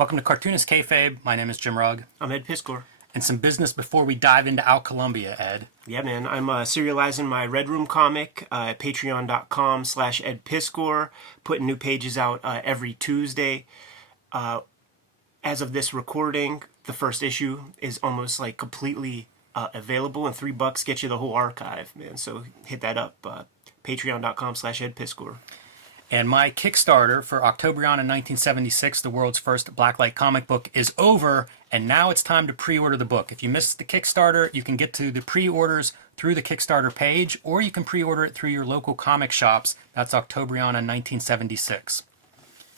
Welcome to Cartoonist Kayfabe. My name is Jim Rugg. I'm Ed Piskor. And some business before we dive into Al Columbia, Ed. Yeah, man. I'm serializing my Red Room comic at patreon.com/Ed Piskor, putting new pages out every Tuesday. As of this recording, the first issue is almost like completely available, and $3 gets you the whole archive, man. So hit that up, patreon.com/Ed Piskor. And my Kickstarter for Octobrion in 1976, the world's first blacklight comic book, is over, and now it's time to pre-order the book. If you missed the Kickstarter, you can get to the pre-orders through the Kickstarter page, or you can pre-order it through your local comic shops. That's Octobrion in 1976.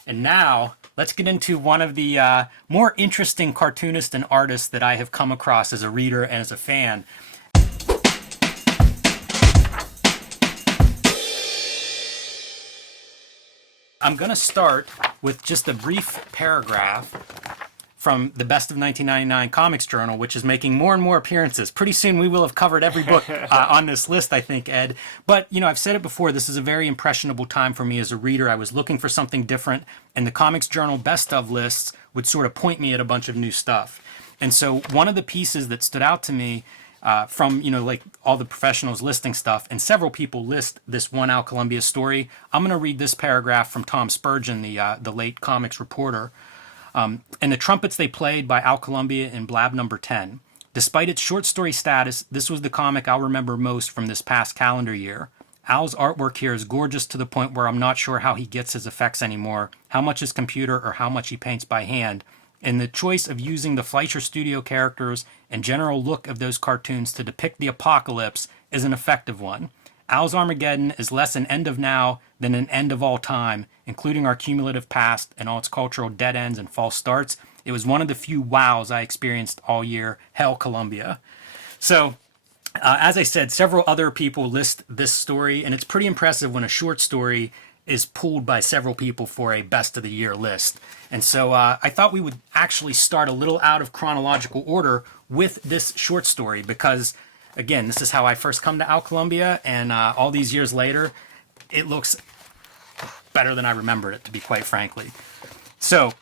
And now, let's get into one of the more interesting cartoonists and artists that I have come across as a reader and as a fan. I'm going to start with just a brief paragraph from the Best of 1999 Comics Journal, which is making more and more appearances. Pretty soon we will have covered every book on this list, I think, Ed. But, you know, I've said it before, this is a very impressionable time for me as a reader. I was looking for something different, and the Comics Journal Best of lists would sort of point me at a bunch of new stuff. And so one of the pieces that stood out to me from, you know, like all the professionals listing stuff, and several people list this one Al Columbia story. I'm going to read this paragraph from Tom Spurgeon, the late comics reporter. And the trumpets they played by Al Columbia in Blab number 10. Despite its short story status, this was the comic I'll remember most from this past calendar year. Al's artwork here is gorgeous to the point where I'm not sure how he gets his effects anymore, how much is computer or how much he paints by hand. And the choice of using the Fleischer Studio characters and general look of those cartoons to depict the apocalypse is an effective one. Al's Armageddon is less an end of now than an end of all time, including our cumulative past and all its cultural dead ends and false starts. It was one of the few wows I experienced all year. Hell, Columbia. So, as I said, several other people list this story, and it's pretty impressive when a short story is pulled by several people for a best of the year list. And so I thought we would actually start a little out of chronological order with this short story because, again, this is how I first come to Al Columbia, and all these years later, it looks better than I remembered it, to be quite frankly. So,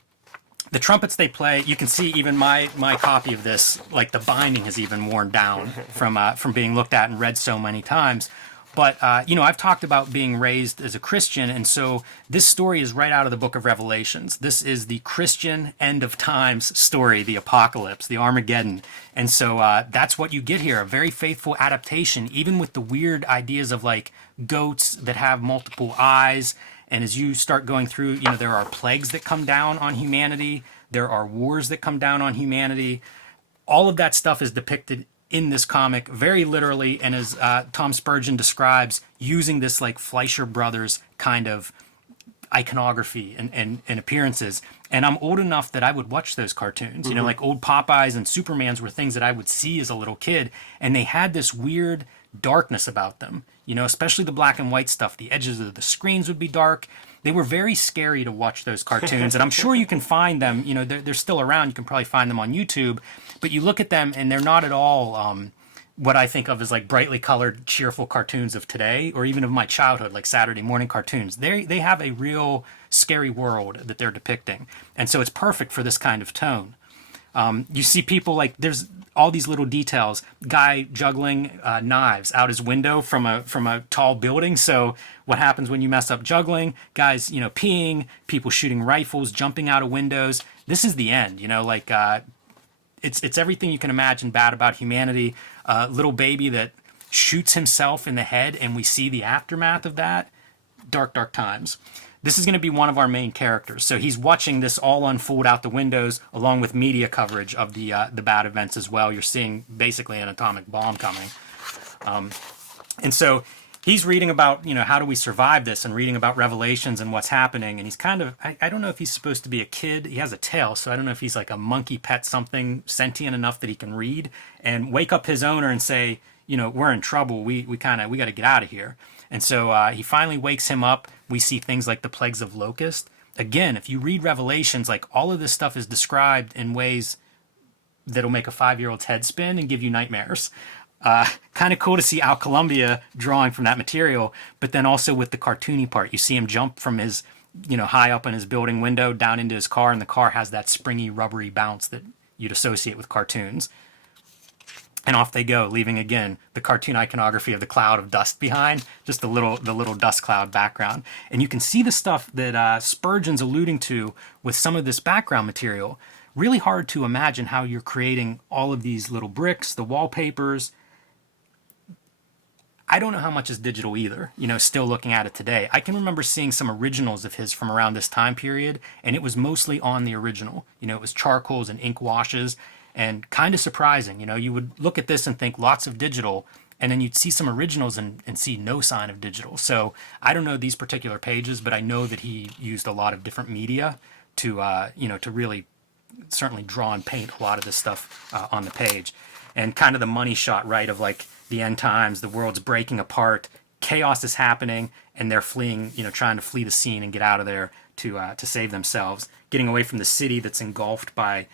the trumpets they play, you can see even my copy of this, like the binding has even worn down from being looked at and read so many times. But, you know, I've talked about being raised as a Christian, and so this story is right out of the book of Revelations. This is the Christian end of times story, the apocalypse, the Armageddon. And so that's what you get here, a very faithful adaptation, even with the weird ideas of, like, goats that have multiple eyes. And as you start going through, you know, there are plagues that come down on humanity. There are wars that come down on humanity. All of that stuff is depicted in this comic very literally, and as Tom Spurgeon describes, using this like Fleischer Brothers kind of iconography and appearances. And I'm old enough that I would watch those cartoons. You know, like old Popeyes and Supermans were things that I would see as a little kid, and they had this weird darkness about them. You know, especially the black and white stuff. The edges of the screens would be dark. They were very scary to watch those cartoons, and I'm sure you can find them. You know, they're still around. You can probably find them on YouTube. But you look at them, and they're not at all what I think of as like brightly colored, cheerful cartoons of today, or even of my childhood, like Saturday morning cartoons. They have a real scary world that they're depicting, and so it's perfect for this kind of tone. You see people like there's all these little details. Guy juggling knives out his window from a tall building. So what happens when you mess up juggling? Guys, you know, peeing. People shooting rifles, jumping out of windows. This is the end. You know, like it's everything you can imagine bad about humanity. Little baby that shoots himself in the head, and we see the aftermath of that. Dark, dark times. This is going to be one of our main characters. So he's watching this all unfold out the windows, along with media coverage of the bad events as well. You're seeing basically an atomic bomb coming. And so he's reading about, you know, how do we survive this, and reading about Revelations and what's happening. And he's kind of, I don't know if he's supposed to be a kid. He has a tail, so I don't know if he's like a monkey pet something sentient enough that he can read and wake up his owner and say, you know, we're in trouble. We got to get out of here. And so he finally wakes him up. We see things like the plagues of locust. Again, if you read Revelations, like all of this stuff is described in ways that'll make a 5-year-old's head spin and give you nightmares. Kind of cool to see Al Columbia drawing from that material, but then also with the cartoony part. You see him jump from his high up in his building window down into his car, and the car has that springy, rubbery bounce that you'd associate with cartoons. And off they go, leaving again the cartoon iconography of the cloud of dust behind, just the little dust cloud background. And you can see the stuff that Spurgeon's alluding to with some of this background material. Really hard to imagine how you're creating all of these little bricks, the wallpapers. I don't know how much is digital either, still looking at it today. I can remember seeing some originals of his from around this time period, and it was mostly on the original. It was charcoals and ink washes. And kind of surprising, you would look at this and think lots of digital, and then you'd see some originals and see no sign of digital. So I don't know these particular pages, but I know that he used a lot of different media to, to really certainly draw and paint a lot of this stuff on the page. And kind of the money shot, right, of like the end times, the world's breaking apart, chaos is happening, and they're fleeing, trying to flee the scene and get out of there to save themselves, getting away from the city that's engulfed by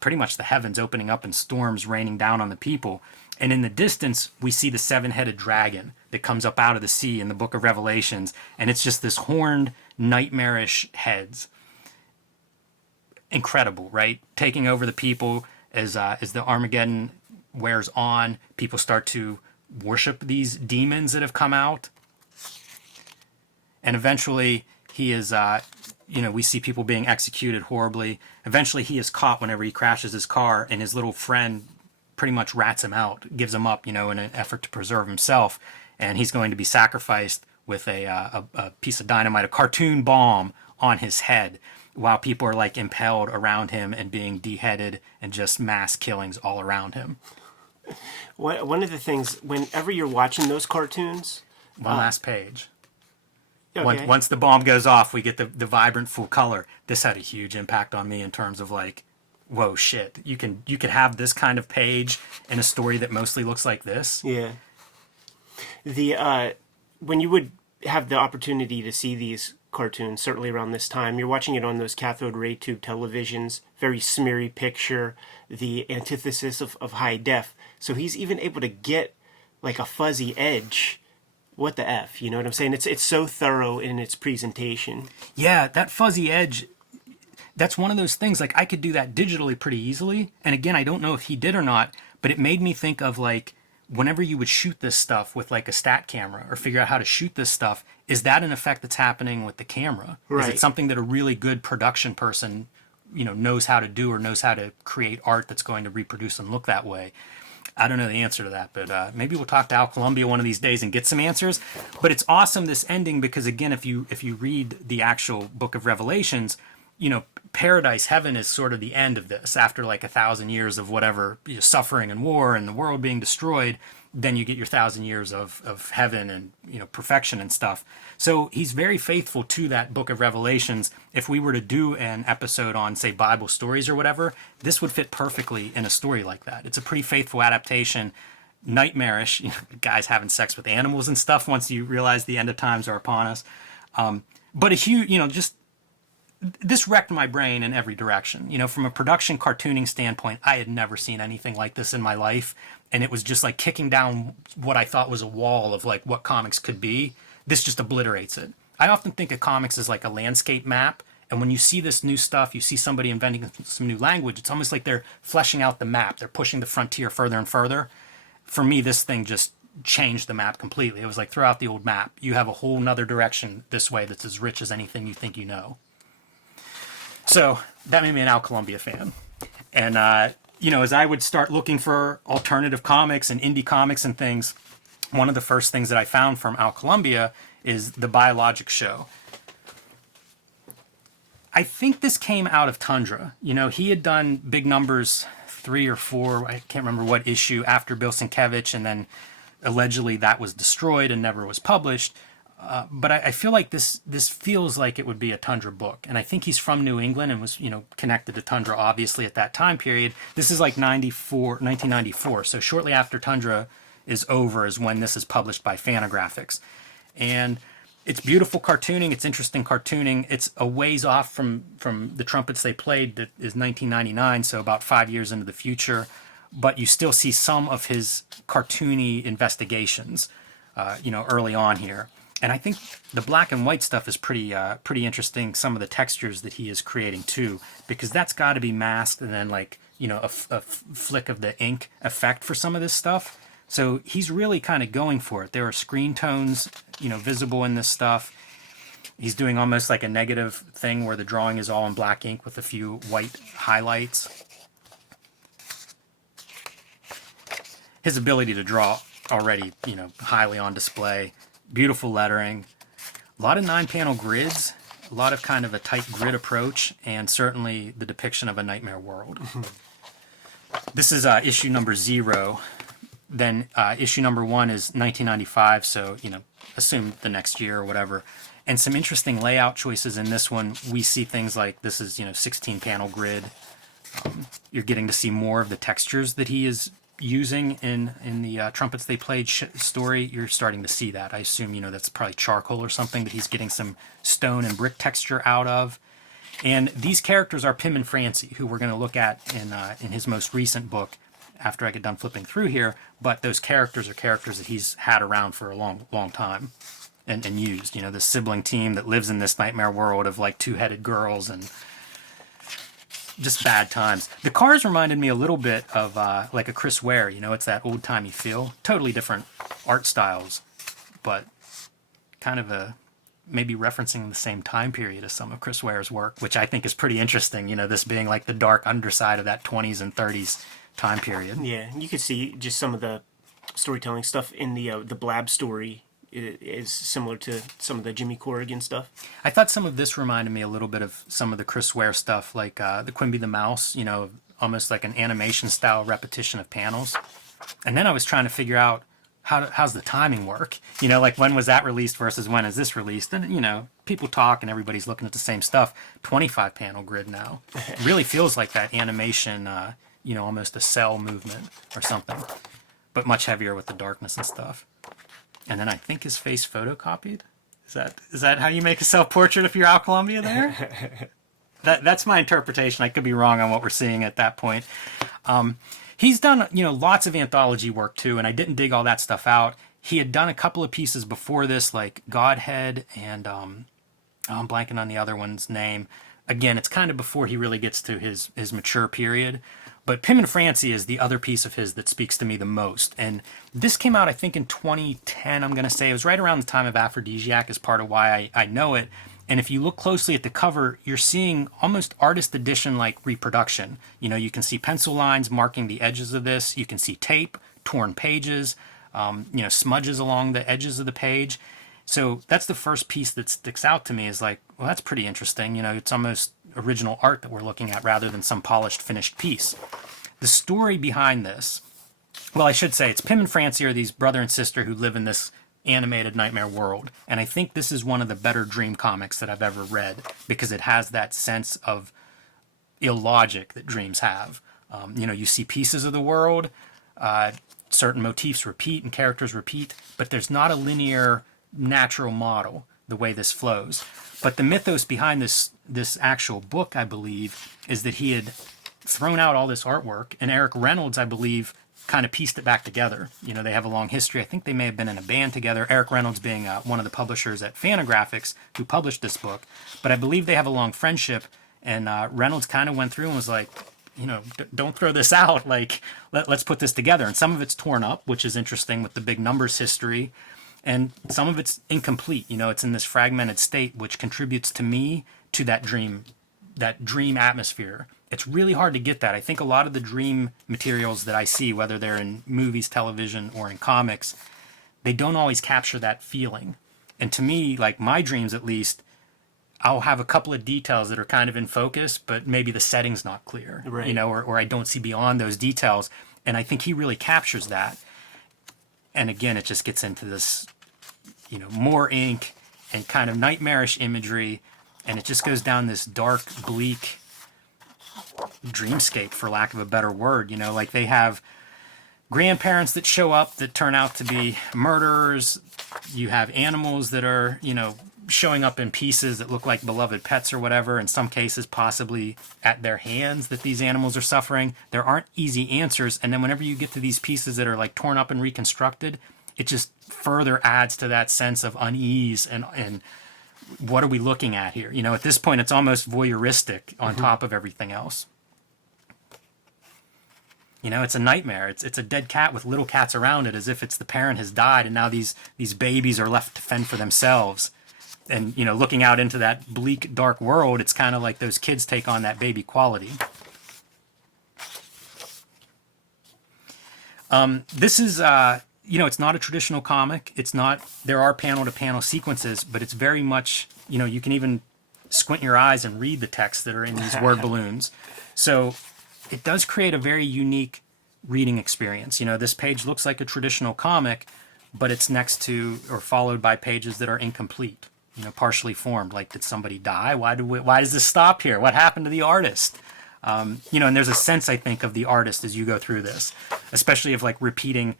pretty much the heavens opening up and storms raining down on the people. And in the distance, we see the seven-headed dragon that comes up out of the sea in the book of Revelations. And it's just this horned, nightmarish heads. Incredible, right? Taking over the people as the Armageddon wears on. People start to worship these demons that have come out. And eventually, he is... we see people being executed horribly. Eventually, he is caught whenever he crashes his car, and his little friend pretty much rats him out, gives him up, in an effort to preserve himself. And he's going to be sacrificed with a piece of dynamite, a cartoon bomb on his head, while people are like impaled around him and being beheaded and just mass killings all around him. One of the things, whenever you're watching those cartoons... One last page. Okay. Once the bomb goes off, we get the vibrant full color. This had a huge impact on me in terms of like, whoa, shit. You could have this kind of page in a story that mostly looks like this. Yeah. When you would have the opportunity to see these cartoons, certainly around this time, you're watching it on those cathode ray tube televisions, very smeary picture, the antithesis of high def. So he's even able to get like a fuzzy edge. What the F, you know what I'm saying? It's so thorough in its presentation. Yeah, that fuzzy edge, that's one of those things, like I could do that digitally pretty easily. And again, I don't know if he did or not, but it made me think of like, whenever you would shoot this stuff with like a stat camera or figure out how to shoot this stuff, is that an effect that's happening with the camera? Right. Is it something that a really good production person, knows how to do or knows how to create art that's going to reproduce and look that way? I don't know the answer to that, but maybe we'll talk to Al Columbia one of these days and get some answers. But it's awesome, this ending, because again, if you read the actual book of Revelations, paradise, heaven is sort of the end of this. After like 1,000 years of whatever, suffering and war and the world being destroyed, then you get your 1,000 years of heaven and perfection and stuff. So he's very faithful to that book of Revelations. If we were to do an episode on, say, Bible stories or whatever, this would fit perfectly in a story like that. It's a pretty faithful adaptation. Nightmarish, guys having sex with animals and stuff once you realize the end of times are upon us. But a huge, just this wrecked my brain in every direction. From a production cartooning standpoint, I had never seen anything like this in my life. And it was just like kicking down what I thought was a wall of like what comics could be. This just obliterates it. I often think of comics as like a landscape map. And when you see this new stuff, you see somebody inventing some new language, it's almost like they're fleshing out the map. They're pushing the frontier further and further. For me, this thing just changed the map completely. It was like, throw out the old map. You have a whole nother direction this way that's as rich as anything you think you know. So that made me an Al Columbia fan. And, as I would start looking for alternative comics and indie comics and things, one of the first things that I found from Al Columbia is the Biologic Show. I think this came out of Tundra. He had done big numbers 3 or 4, I can't remember what issue, after Bill Sienkiewicz, and then allegedly that was destroyed and never was published. But I feel like this feels like it would be a Tundra book. And I think he's from New England and was, connected to Tundra, obviously, at that time period. This is like 1994. So shortly after Tundra is over is when this is published by Fantagraphics. And it's beautiful cartooning. It's interesting cartooning. It's a ways off from the Trumpets They Played that is 1999, so about 5 years into the future. But you still see some of his cartoony investigations, early on here. And I think the black and white stuff is pretty interesting. Some of the textures that he is creating too, because that's got to be masked and then like a flick of the ink effect for some of this stuff. So he's really kind of going for it. There are screen tones, visible in this stuff. He's doing almost like a negative thing where the drawing is all in black ink with a few white highlights. His ability to draw already, highly on display. Beautiful lettering. A lot of 9-panel grids. A lot of kind of a tight grid approach. And certainly the depiction of a nightmare world. This is issue number 0. Then issue number 1 is 1995. So, assume the next year or whatever. And some interesting layout choices in this one. We see things like this is, 16-panel grid. You're getting to see more of the textures that he is using in the Trumpets They Played story. You're starting to see that. I assume, that's probably charcoal or something that he's getting some stone and brick texture out of. And these characters are Pim and Francie, who we're going to look at in his most recent book after I get done flipping through here. But those characters are characters that he's had around for a long, long time and used. The sibling team that lives in this nightmare world of like two-headed girls and just bad times. The cars reminded me a little bit of like a Chris Ware. It's that old-timey feel. Totally different art styles, but kind of maybe referencing the same time period as some of Chris Ware's work, which I think is pretty interesting. This being like the dark underside of that 20s and 30s time period. Yeah, you could see just some of the storytelling stuff in the Blab story is similar to some of the Jimmy Corrigan stuff. I thought some of this reminded me a little bit of some of the Chris Ware stuff, like the Quimby the Mouse, almost like an animation style repetition of panels. And then I was trying to figure out how's the timing work? Like when was that released versus when is this released? And, people talk and everybody's looking at the same stuff. 25-panel grid now. It really feels like that animation, almost a cell movement or something, but much heavier with the darkness and stuff. And then I think his face photocopied. Is that how you make a self-portrait if you're Al Columbia there? That's my interpretation. I could be wrong on what we're seeing at that point. He's done, lots of anthology work too, and I didn't dig all that stuff out. He had done a couple of pieces before this, like Godhead and I'm blanking on the other one's name. Again, it's kind of before he really gets to his mature period. But Pim and Francie is the other piece of his that speaks to me the most. And this came out, I think, in 2010, I'm going to say. It was right around the time of Aphrodisiac, is part of why I know it. And if you look closely at the cover, you're seeing almost artist edition-like reproduction. You can see pencil lines marking the edges of this. You can see tape, torn pages, smudges along the edges of the page. So that's the first piece that sticks out to me is like, well, that's pretty interesting. It's almost original art that we're looking at rather than some polished, finished piece. The story behind this, well, I should say it's Pim and Francie are these brother and sister who live in this animated nightmare world. And I think this is one of the better dream comics that I've ever read because it has that sense of illogic that dreams have. You see pieces of the world, certain motifs repeat and characters repeat, but there's not a linear natural model the way this flows. But the mythos behind this actual book, I believe, is that he had thrown out all this artwork, and Eric Reynolds, I believe, kind of pieced it back together. They have a long history. I think they may have been in a band together, Eric Reynolds being one of the publishers at Fantagraphics who published this book. But I believe they have a long friendship, and Reynolds kind of went through and was like, don't throw this out. Like, let's put this together. And some of it's torn up, which is interesting with the big numbers history. And some of it's incomplete. It's in this fragmented state, which contributes to me to that dream atmosphere. It's really hard to get that. I think a lot of the dream materials that I see, whether they're in movies, television, or in comics, they don't always capture that feeling. And to me, like my dreams at least, I'll have a couple of details that are kind of in focus, but maybe the setting's not clear, right. Or I don't see beyond those details. And I think he really captures that. And again, it just gets into this, more ink and kind of nightmarish imagery. And it just goes down this dark, bleak dreamscape, for lack of a better word. Like they have grandparents that show up that turn out to be murderers. You have animals that are, showing up in pieces that look like beloved pets or whatever, in some cases possibly at their hands that these animals are suffering. There aren't easy answers. And then whenever you get to these pieces that are like torn up and reconstructed, it just further adds to that sense of unease and what are we looking at here? You know, at this point, it's almost voyeuristic on top of everything else. You know, it's a nightmare. It's a dead cat with little cats around it, as if it's the parent has died, and now these babies are left to fend for themselves. And, you know, looking out into that bleak, dark world, it's kind of like those kids take on that baby quality. This is, you know, it's not a traditional comic. It's not, there are panel-to-panel sequences, but it's very much, you know, you can even squint your eyes and read the text that are in these word balloons. So it does create a very unique reading experience. You know, this page looks like a traditional comic, but it's next to or followed by pages that are incomplete, you know, partially formed. Like, did somebody die? Why does this stop here? What happened to the artist? You know, and there's a sense, I think, of the artist as you go through this, especially of like repeating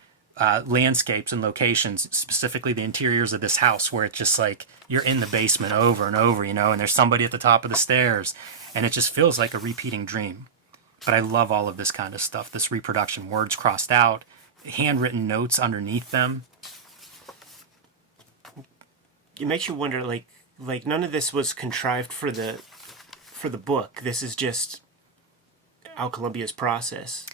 landscapes and locations, specifically the interiors of this house, where it's just like you're in the basement over and over, you know, and there's somebody at the top of the stairs, and it just feels like a repeating dream. But I love all of this kind of stuff, this reproduction, words crossed out, handwritten notes underneath them. It makes you wonder, like none of this was contrived for the book. This is just Al Columbia's process.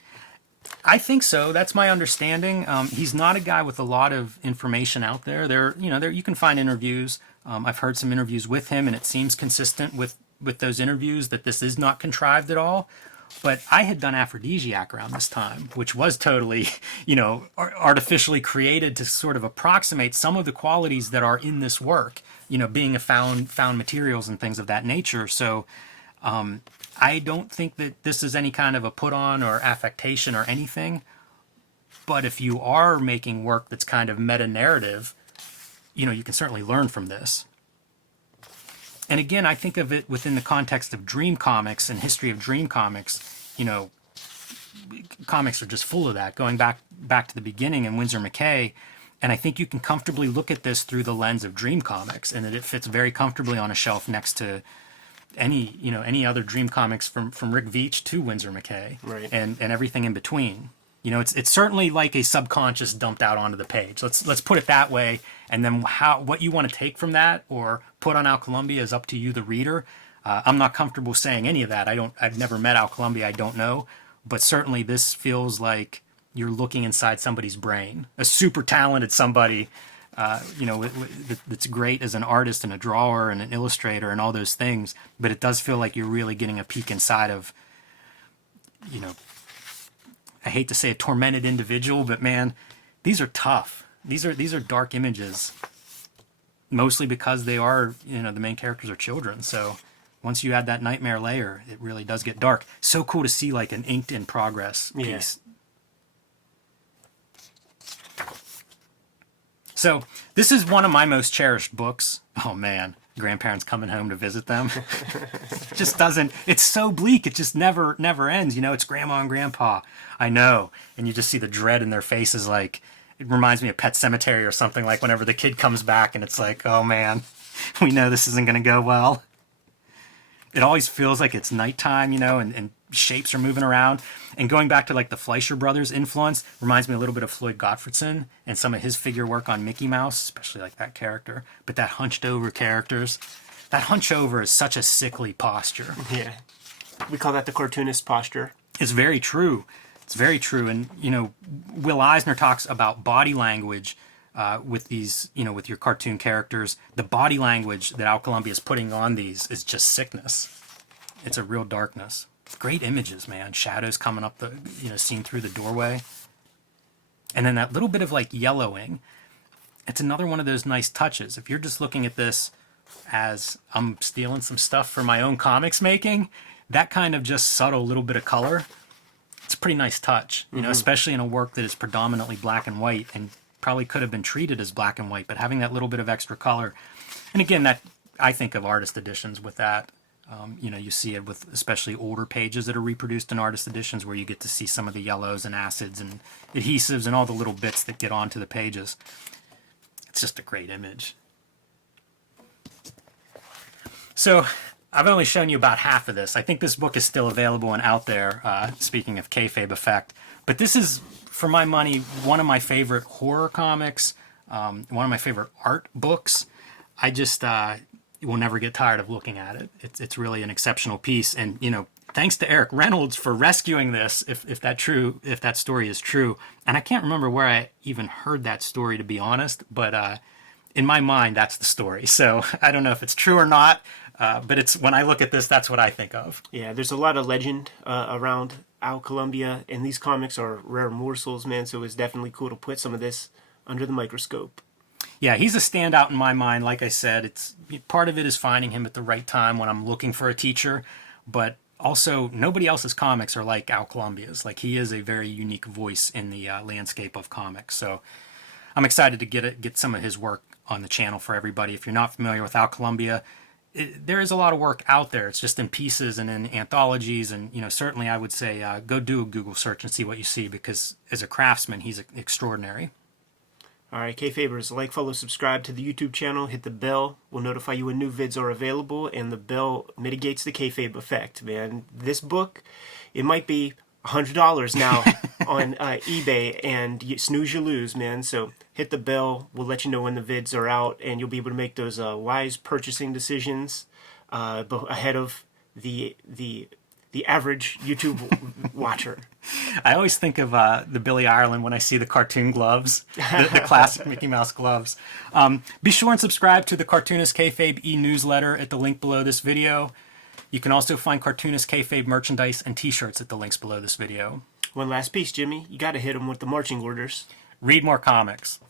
I think so. That's my understanding. He's not a guy with a lot of information out there. You can find interviews. I've heard some interviews with him, and it seems consistent with those interviews that this is not contrived at all. But I had done Aphrodisiac around this time, which was totally, you know, artificially created to sort of approximate some of the qualities that are in this work, you know, being a found materials and things of that nature. So I don't think that this is any kind of a put on or affectation or anything. But if you are making work that's kind of meta-narrative, you know, you can certainly learn from this. And again, I think of it within the context of Dream Comics and history of Dream Comics. You know, comics are just full of that, going back to the beginning in Winsor McCay. And I think you can comfortably look at this through the lens of Dream Comics, and that it fits very comfortably on a shelf next to any other Dream Comics from Rick Veitch to Winsor McCay, right, and everything in between. You know, it's certainly like a subconscious dumped out onto the page. Let's put it that way. And then what you want to take from that or put on Al Columbia is up to you, the reader. I'm not comfortable saying any of that. I've never met Al Columbia. I don't know. But certainly this feels like you're looking inside somebody's brain, a super talented somebody, you know, that's great as an artist and a drawer and an illustrator and all those things. But it does feel like you're really getting a peek inside of, you know, I hate to say a tormented individual, but man, these are tough. These are dark images, mostly because they are, you know, the main characters are children. So once you add that nightmare layer, it really does get dark. So cool to see like an inked in progress piece. Yeah. So this is one of my most cherished books. Oh man, grandparents coming home to visit them. It just doesn't, it's so bleak. It just never ends. You know, it's grandma and grandpa. I know. And you just see the dread in their faces. Like, it reminds me of Pet Sematary or something, like whenever the kid comes back and it's like, oh man, we know this isn't going to go well. It always feels like it's nighttime, you know, and shapes are moving around. And going back to like the Fleischer Brothers influence reminds me a little bit of Floyd Gottfredson and some of his figure work on Mickey Mouse, especially like that character. But that hunched over characters, that hunch over is such a sickly posture. Yeah. We call that the cartoonist posture. It's very true. It's very true. And, you know, Will Eisner talks about body language with these, you know, with your cartoon characters. The body language that Al Columbia is putting on these is just sickness. It's a real darkness. Great images, man. Shadows coming up the, you know, seen through the doorway. And then that little bit of like yellowing. It's another one of those nice touches. If you're just looking at this as I'm stealing some stuff for my own comics making, that kind of just subtle little bit of color, it's a pretty nice touch, you know, especially in a work that is predominantly black and white and probably could have been treated as black and white, but having that little bit of extra color. And again, that I think of artist editions with that. You know, you see it with especially older pages that are reproduced in artist editions where you get to see some of the yellows and acids and adhesives and all the little bits that get onto the pages. It's just a great image. So I've only shown you about half of this. I think this book is still available and out there, speaking of Kayfabe effect. But this is, for my money, one of my favorite horror comics, one of my favorite art books. I just will never get tired of looking at it. It's really an exceptional piece. And, you know, thanks to Eric Reynolds for rescuing this, if that story is true. And I can't remember where I even heard that story, to be honest, but in my mind, that's the story. So I don't know if it's true or not, but it's, when I look at this, that's what I think of. Yeah, there's a lot of legend around Al Columbia, and these comics are rare morsels, man, so it's definitely cool to put some of this under the microscope. Yeah, he's a standout in my mind. Like I said, it's part of it is finding him at the right time when I'm looking for a teacher, but also nobody else's comics are like Al Columbia's. Like, he is a very unique voice in the landscape of comics. So I'm excited to get some of his work on the channel for everybody. If you're not familiar with Al Columbia, there is a lot of work out there. It's just in pieces and in anthologies, and you know, certainly I would say go do a Google search and see what you see, because as a craftsman, he's extraordinary. All right, Kayfabers, like, follow, subscribe to the YouTube channel, hit the bell. We'll notify you when new vids are available, and the bell mitigates the Kayfabe effect, man. This book, it might be $100 now on eBay, and you snooze, you lose, man. So hit the bell. We'll let you know when the vids are out, and you'll be able to make those wise purchasing decisions ahead of the average YouTube watcher. I always think of the Billy Ireland when I see the cartoon gloves, the classic Mickey Mouse gloves. Be sure and subscribe to the Cartoonist Kayfabe e-newsletter at the link below this video. You can also find Cartoonist Kayfabe merchandise and t-shirts at the links below this video. One last piece, Jimmy. You got to hit them with the marching orders. Read more comics.